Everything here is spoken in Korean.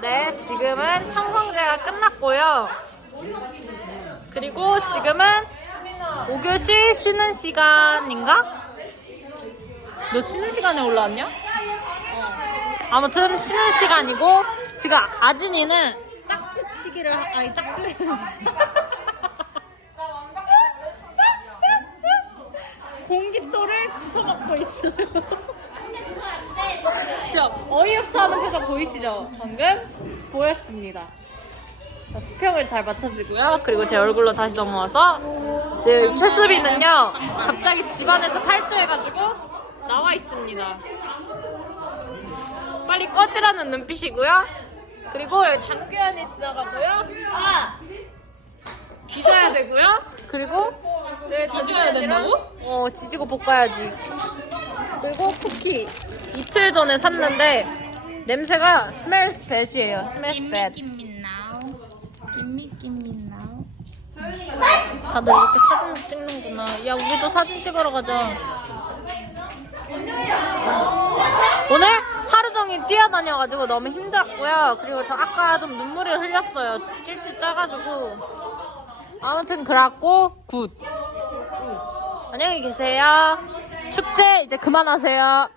네, 지금은 청성제가 끝났고요. 그리고 지금은 5교시 쉬는 시간인가? 너 쉬는 시간에 올라왔냐? 아무튼 쉬는 시간이고 지금 아진이는 딱지치기를 하- 아니 딱지 공깃돌을 주워 먹고 있어요. 저 어이없어 하는 표정 보이시죠? 방금 보였습니다. 자, 수평을 잘 맞춰주고요. 그리고 제 얼굴로 다시 넘어와서 제 최수빈은요 갑자기 집안에서 탈주해가지고 나와 있습니다. 빨리 꺼지라는 눈빛이고요. 그리고 여기 장규현이 지나가고요. 아! 뒤져야 되고요. 그리고 네, 뒤져야 된다고? 어, 지지고 볶아야지. 그리고 쿠키 이틀 전에 샀는데 냄새가 smells bad이에요. smells bad. 다들 이렇게 사진 찍는구나. 야, 우리도 사진 찍으러 가자. 오늘 하루 종일 뛰어다녀가지고 너무 힘들었고요. 그리고 저 아까 좀 눈물이 흘렸어요. 찔찔 짜가지고. 아무튼 그랬고 굿. 안녕히 계세요. 축제 이제 그만하세요.